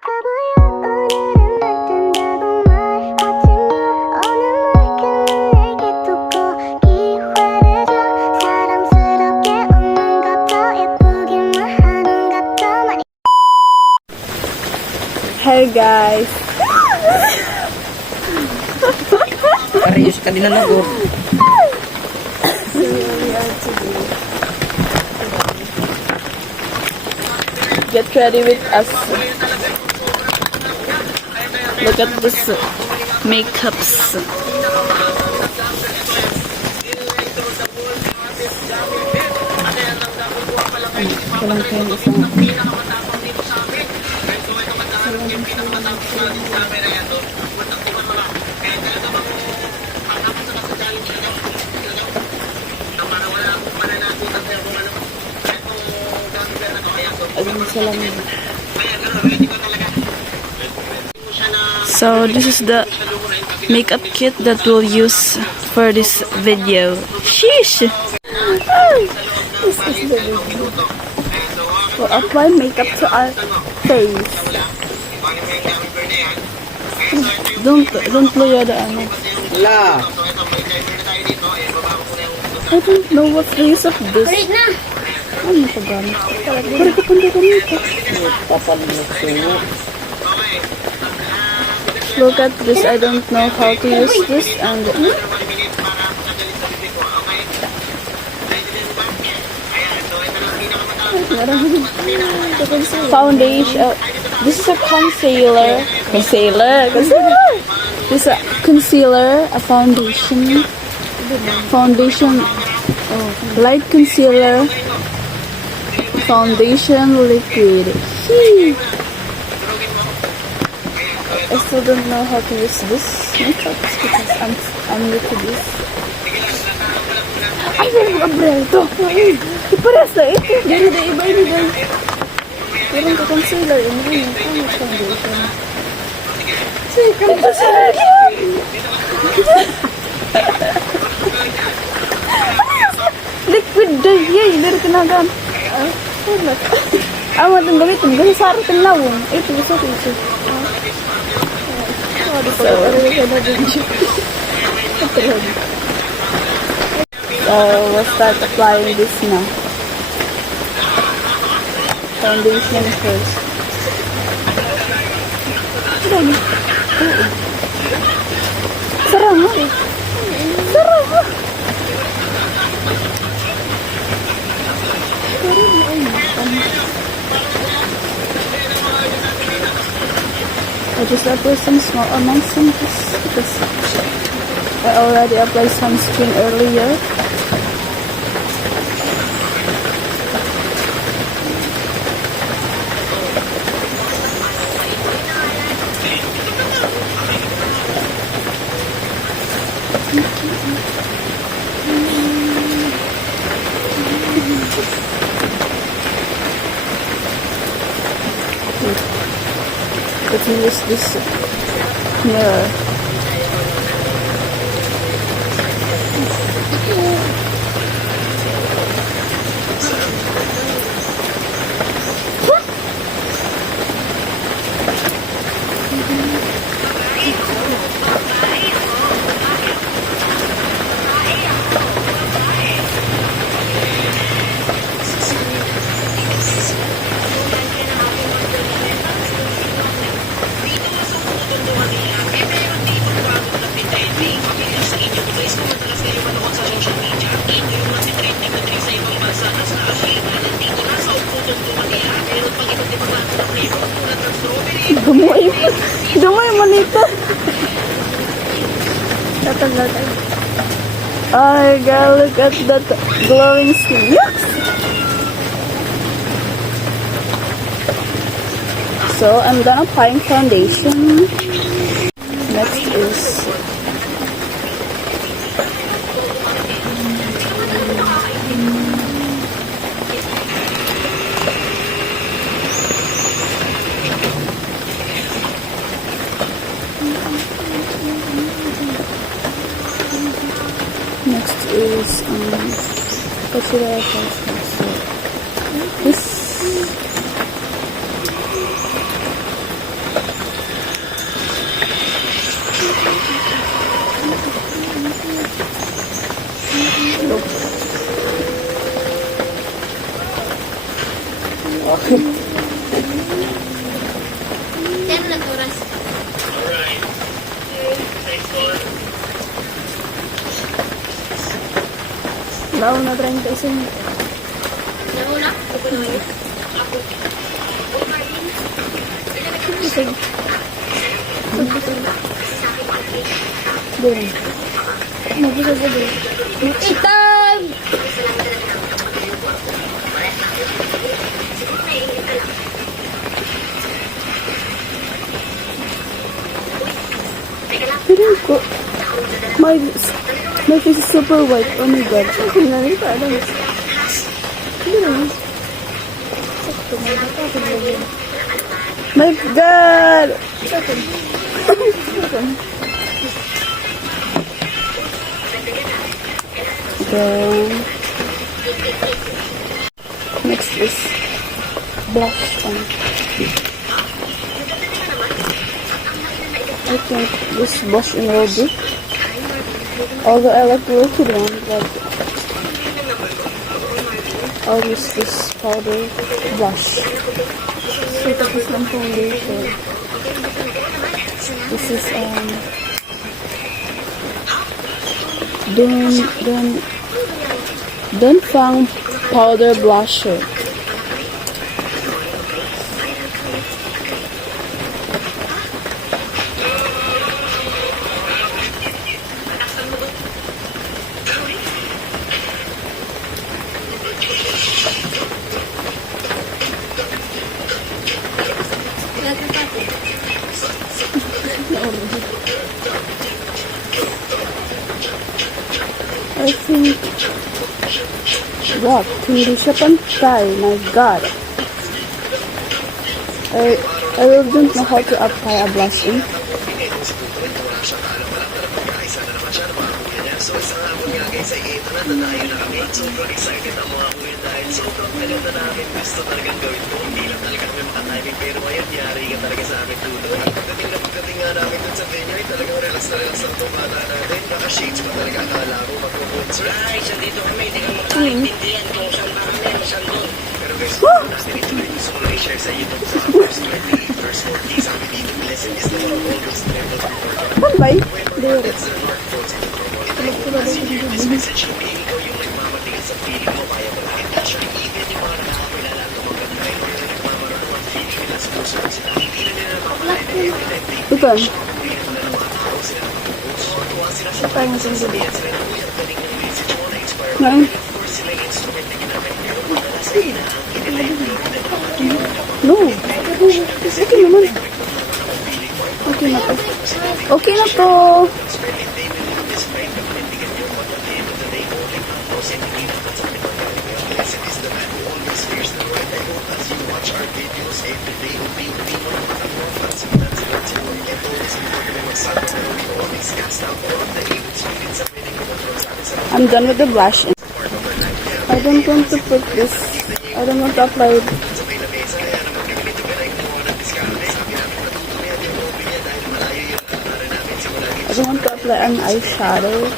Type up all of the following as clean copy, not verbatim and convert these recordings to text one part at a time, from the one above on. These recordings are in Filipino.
Hey guys. Karius ka din na nag-o. So we are today. Get ready with us. Look at this makeups. Walang kayo isang So this is the makeup kit that we'll use for this video. Sheesh! This is the video. We'll apply makeup to our face. Don't lower the ano. La! I don't know what's the use of this. Ano pa gamit? Pero kapag ganito. Papalinot sa'yo. Look at this. I don't know how to use this. And foundation. This is a concealer. This is a concealer, a foundation. Light concealer. Foundation liquid. I still don't know how to use this makeup because I'm new to this. Ay, meron mga brand ito. Iparas na ito. Dari na iba ini dahil. Meron ka concealer. Ini yung foundation. Second concealer yun. Liquid dahil yay. Dari kinagan. Amat ang gamitin. Kasi sarap ang lawong. Ito gusto ko ito. So we'll start applying this now. Foundation first. Sarap mo. Sarap mo. I just apply some small amounts of this because I already applied sunscreen earlier. Let's use this mirror. Dumoy mo nito. Tatagal tayo. Oh God, look at that glowing skin. Yes! So I'm done applying foundation. Next is concealer. So this Lao na 35. Sige. Doon. Magbusog ko doon. Itan! Feeling ko, my face is super white. Oh my god. Ang nangyari pa, alam. My god! Then, next is blush on. I think this Blush and Ruby. Although I like the liquid one, but I'll use this powder blush. So tapos ng foundation. This is Dunfang powder blusher. I think, what? Hindi siya pantay. My God. I really don't know how to apply a blushing. Bye. There. Bukan. Apa yang sendiri? Nah. No. Okay naman. Okay na to. Okay na to. I'm done with the blush. I don't want to put this. I don't want to apply it. I don't want to apply an eyeshadow.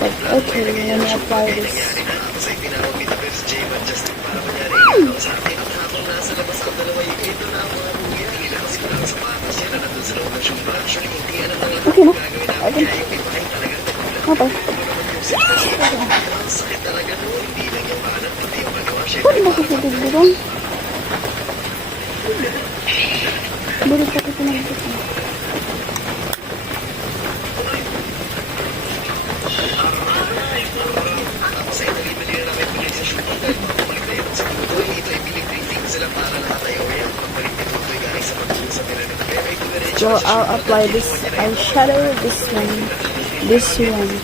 But okay, let me apply this. Okay na. Okay. Okay. Paano ba kasi dugdugan? Bari pa ko pinagdugan. So I'll apply this eyeshadow, this one,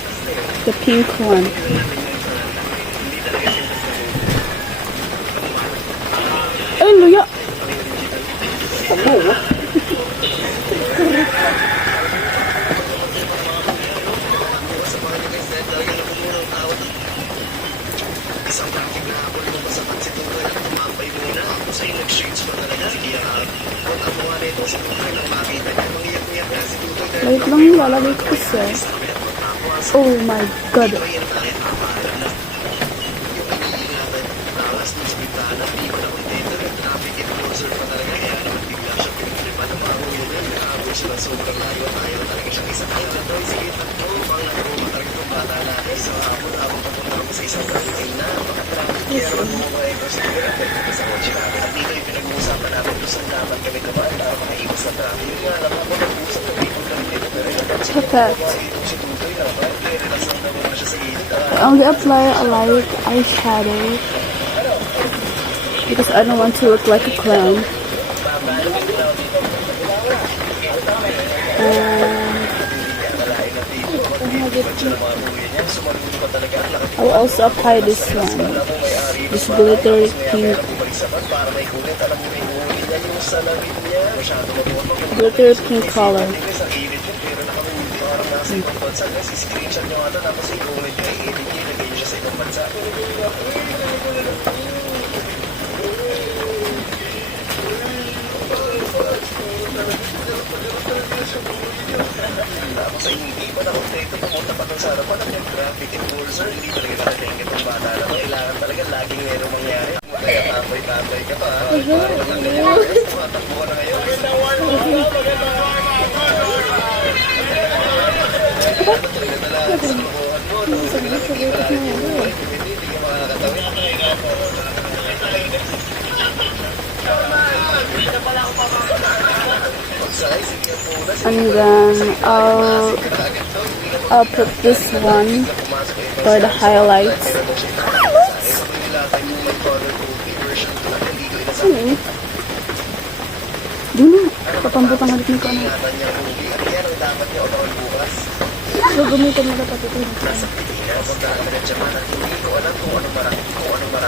the pink one. Ay, luya! Wait lang, lalagay ko siya. Oh my God. Look at that. I only apply a light eyeshadow because I don't want to look like a clown. I'll also apply this one, this glittery pink, glittery pink color. And then I'll put this one for the highlights. Dino, papamputang ulit nito ano. So, gamitin mo dapat ito.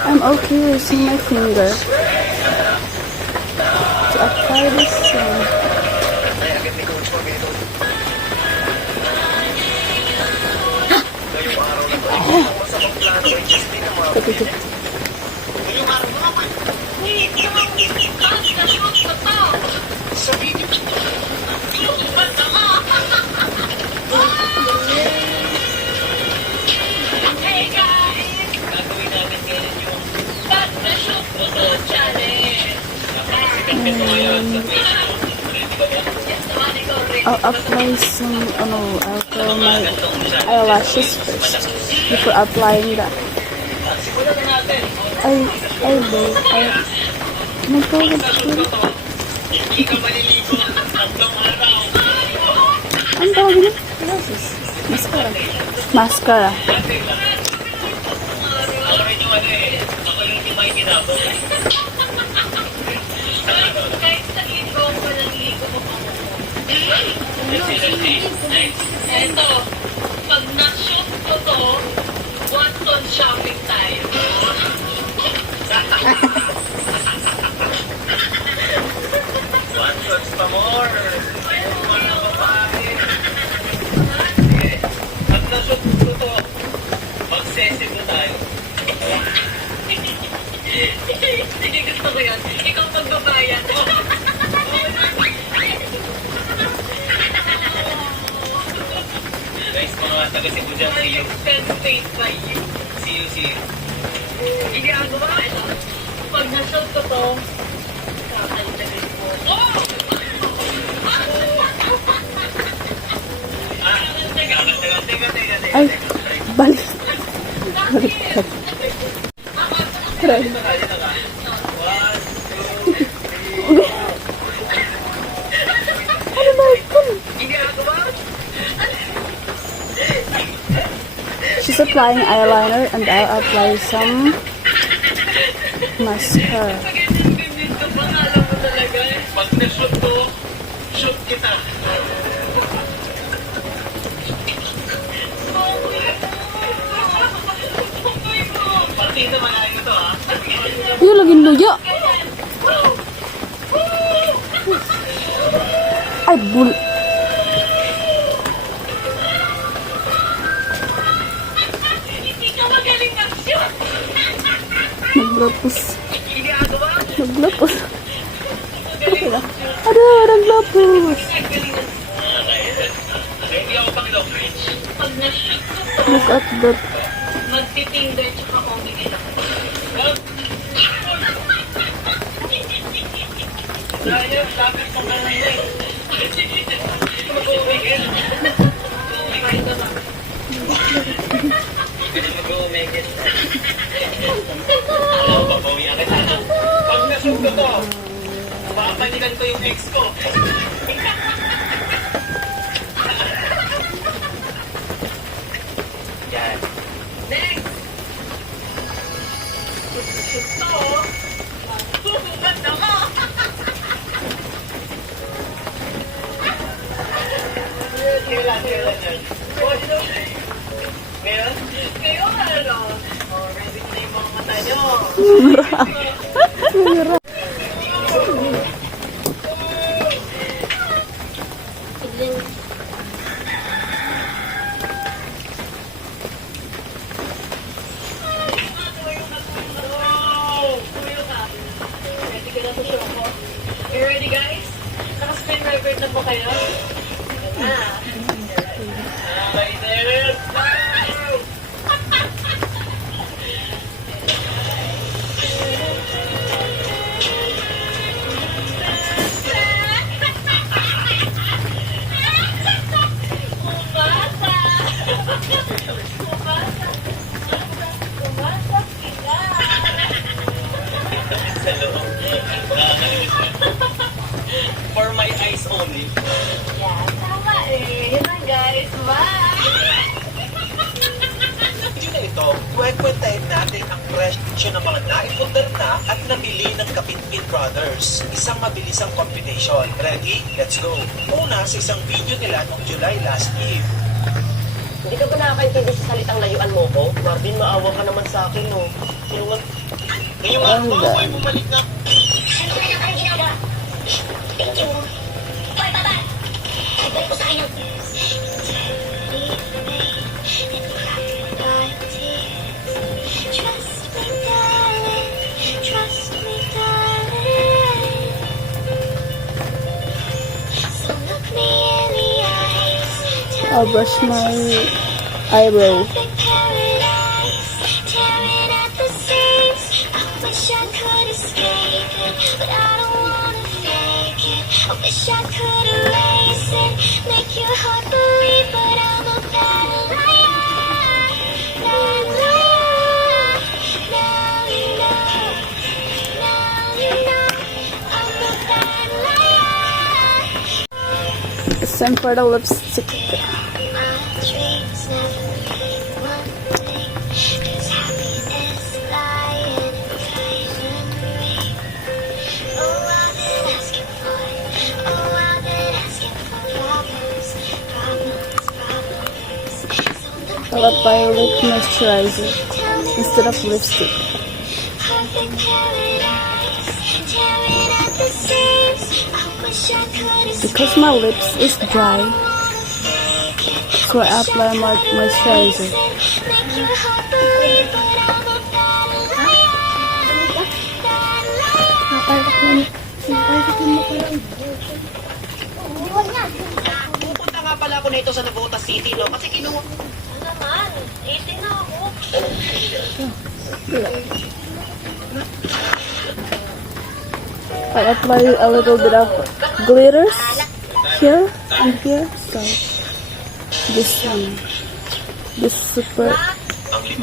I'm okay using my finger to apply this one. I'll apply some, I'll curl my eyelashes first before applying that. Ang tawag niya? Mascara. Mascara. Eto, pag na-shoot ko to, one-ton shopping tayo. One-tons pa more. Mga babae. Pag na-shoot ko to, mag-sesibo tayo. Sige, gusto ko yun. Ikaw pagbabayan. Guys, mga taga-Cebu dyan, see you. Expense by you. See you. Hindi ako ba? Pag na-shoot ko to, kakalitin mo. Oh! Teka. Ay, balik. Baliktad. Try. Ano ba ito? She's applying eyeliner and I'll apply some mascara. Pag na-shoot ko, shoot kita. Partida malayo to ha. Yung laging luya. Ay, bul... Hindi ka magaling mag-shoot. Naglapos. Hindi ako ba? Naglapos. Okay lang. Aduh, naglapos. Hindi ako Panginoon. Pag na-shoot ko to, Look at that. magtitinder tsaka comedy ako. Dahil, lapit mo ka lang eh. Mag-uumigil. Umigil ka na. Mag-uumigil. Papawian kita. Pag na-shoot ko to, babalikan ko yung ex ko. Yan. Next! Ito. Ganda mo. Kailan yan? Ngayon ano? Oh, ready na yung mga mata nyo. Ready ka na sa show ko? You ready guys? Naka-spin record na po kayo? Okay, there. For my eyes only. Yeah, tama eh. Yun lang guys. Bye! Video na ito, kwentahin natin ang presyo ng mga naipundar na at nabili ng Kapitpin Brothers. Isang mabilisang combination. Ready? Let's go! Una, sa isang video nila noong July last year. Hindi ka ba nakakaintindi sa salitang layuan mo ko? Marvin, maawa ka naman sa akin, no? Tulungan. Ngayong araw, ay bumalik na. Ano ka na parang ginagawa? Thank you. Hoy, baba! Ay, balik mo sa akin yung... I'll brush my eyebrow. Wish I could erase it, make your heart believe, but I'm a bad liar, bad liar. Now you know, I'm a bad liar. It's time for the lipstick. My dreams never mean one thing, 'cause happiness lying inside me. Oh, I've been asking for it. Oh, I've been asking for problems, problems, problems. So look I got violet moisturizer tell me instead of lipstick. perfect paradise, tearing at the seams. I wish I could escape. Because my lips is dry, so I apply my moisturizer. Make your heart believe, but I'm a bad liar, bad liar. Pupunta nga pala ako nito sa Navotas City, no? Kasi kinuha... Ano naman? 18 na ako. I apply a little bit of glitters here and here. So this one, this super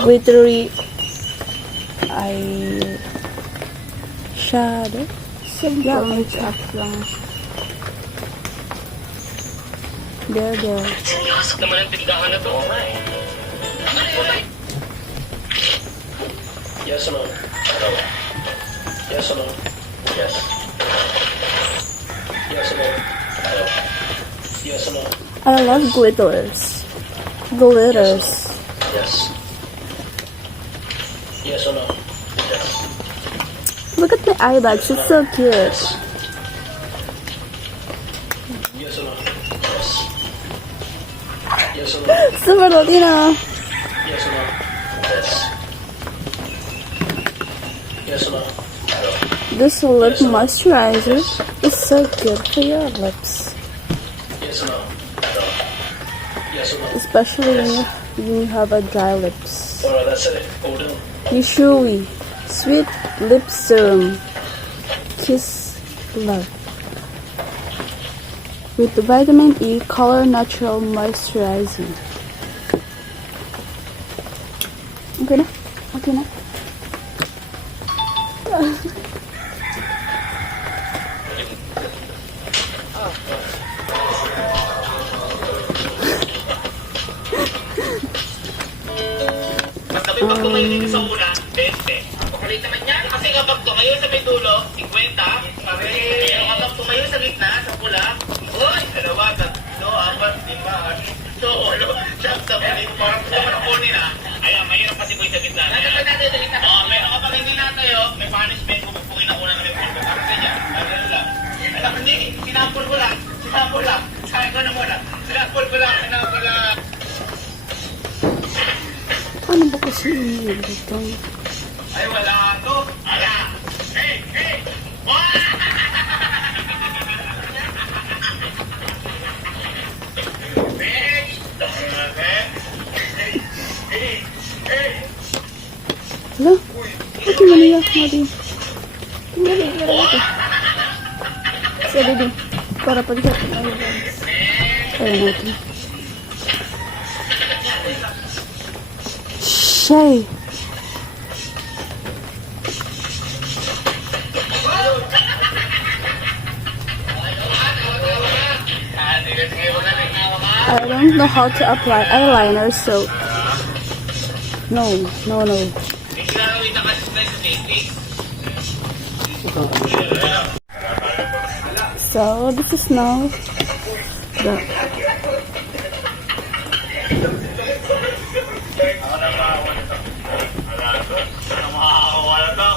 glittery eye shadow. Yeah, makeup lang. There. Seryoso naman ang tindahan na to. Yes or no? No. Yes or no? Yes. Yes or no? No. Yes or no? I love glitters. Glitters. Yes. Yes or no? Yes. Look at my eyebags. It's so cute. Yes or no? Yes. Yes or no? Super Latino. Yes or no? Yes. Yes or no? No. This lip moisturizer is so good for your lips, Yes or no? No. Yes or no? especially when you have a dry lips. Alright, that's it. All done. Yushui Sweet Lip Serum Kiss Love with vitamin E Color Natural Moisturizing. Okay na? Okay na? pag tumayo dito sa una, 20. Napakalit naman yan. Kasi kapag tumayo sa may dulo, 50. Pero kapag tumayo sa gitna, sa pula, uy, 2, 3, 4, 5, 6, 7, 8. Siyam, sabi dito, parang gusto mo na kunin ha. Ayan, mahirap kasi ko sa gitna. Oo, pero kapag hindi natayo, may punishment kung pupukin na una na may pulpo. Parang ganyan. Ganyan lang. Alam, hindi, sinapol ko lang. Sabi ko na muna. Sinapol ko lang. Ano ba kasi yung dito? Ay, wala to. Ala! Hey! Wah! Hala? Ba't yung maniyak natin? Dali. Sige, dali. Para pag-shot. Kaya natin. Shay! I don't know how to apply eyeliner, so no. Hindi sinanawin na kasi sa safety. So this is now the Wala to.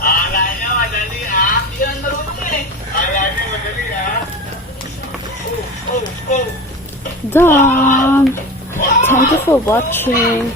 Akala niya madali ah. Yan marunong eh. Akala niya madali ah. done. Thank you for watching.